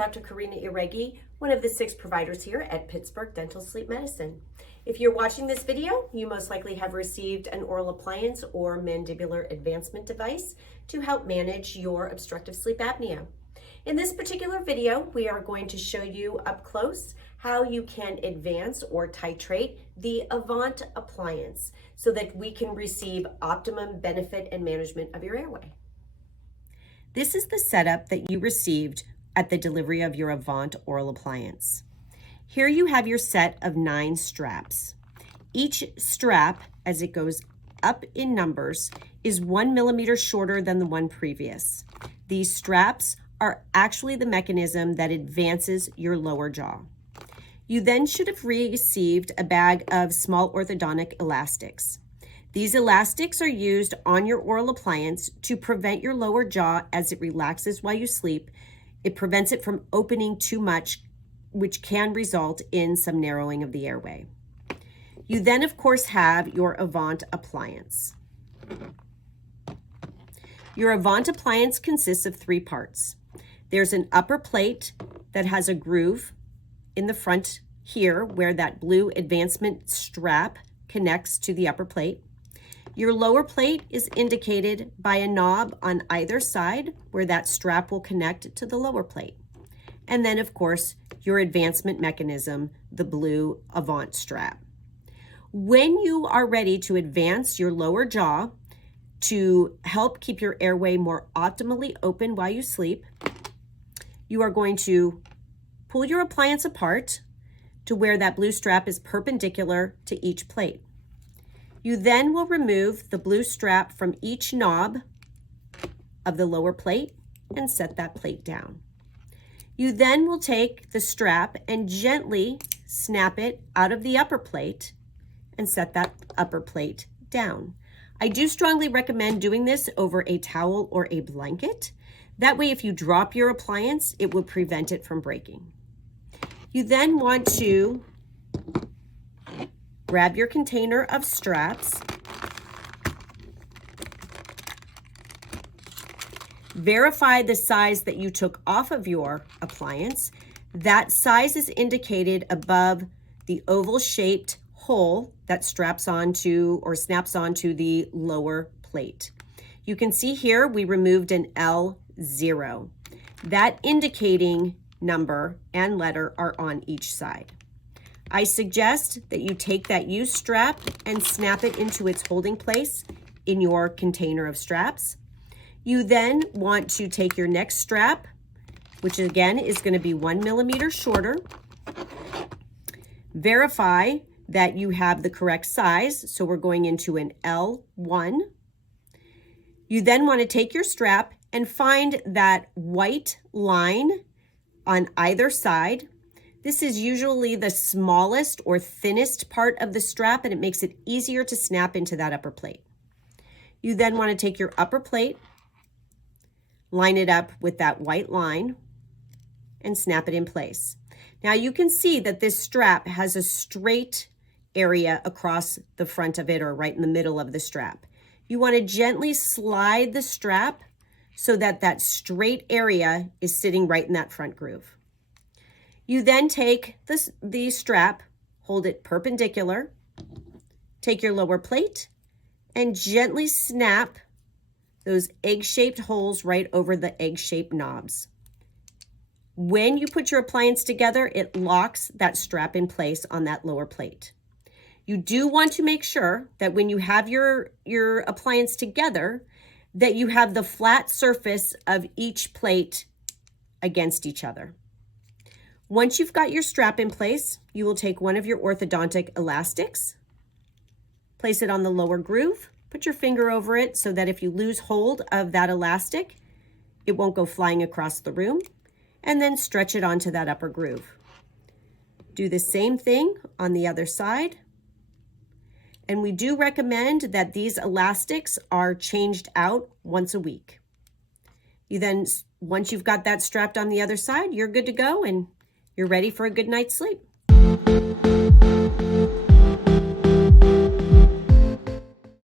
Dr. Karina Iregi, one of the 6 providers here at Pittsburgh Dental Sleep Medicine. If you're watching this video, you most likely have received an oral appliance or mandibular advancement device to help manage your obstructive sleep apnea. In this particular video, we are going to show you up close how you can advance or titrate the Avant appliance so that we can receive optimum benefit and management of your airway. This is the setup that you received at the delivery of your Avant oral appliance. Here you have your set of 9 straps. Each strap, as it goes up in numbers, is 1 millimeter shorter than the one previous. These straps are actually the mechanism that advances your lower jaw. You then should have received a bag of small orthodontic elastics. These elastics are used on your oral appliance to prevent your lower jaw as it relaxes while you sleep. It prevents it from opening too much, which can result in some narrowing of the airway. You then, of course, have your Avant appliance. Your Avant appliance consists of 3 parts. There's an upper plate that has a groove in the front here where that blue advancement strap connects to the upper plate. Your lower plate is indicated by a knob on either side where that strap will connect to the lower plate. And then, of course, your advancement mechanism, the blue Avant strap. When you are ready to advance your lower jaw to help keep your airway more optimally open while you sleep, you are going to pull your appliance apart to where that blue strap is perpendicular to each plate. You then will remove the blue strap from each knob of the lower plate and set that plate down. You then will take the strap and gently snap it out of the upper plate and set that upper plate down. I do strongly recommend doing this over a towel or a blanket. That way, if you drop your appliance, it will prevent it from breaking. You then want to grab your container of straps, verify the size that you took off of your appliance. That size is indicated above the oval-shaped hole that straps onto or snaps onto the lower plate. You can see here we removed an L0. That indicating number and letter are on each side. I suggest that you take that used strap and snap it into its holding place in your container of straps. You then want to take your next strap, which again is going to be 1 millimeter shorter. Verify that you have the correct size, so we're going into an L1. You then want to take your strap and find that white line on either side. This is usually the smallest or thinnest part of the strap, and it makes it easier to snap into that upper plate. You then want to take your upper plate, line it up with that white line, and snap it in place. Now you can see that this strap has a straight area across the front of it or right in the middle of the strap. You want to gently slide the strap so that that straight area is sitting right in that front groove. You then take the strap, hold it perpendicular, take your lower plate, and gently snap those egg-shaped holes right over the egg-shaped knobs. When you put your appliance together, it locks that strap in place on that lower plate. You do want to make sure that when you have your appliance together, that you have the flat surface of each plate against each other. Once you've got your strap in place, you will take one of your orthodontic elastics, place it on the lower groove, put your finger over it so that if you lose hold of that elastic, it won't go flying across the room, and then stretch it onto that upper groove. Do the same thing on the other side. And we do recommend that these elastics are changed out once a week. You then, once you've got that strapped on the other side, you're good to go and you're ready for a good night's sleep.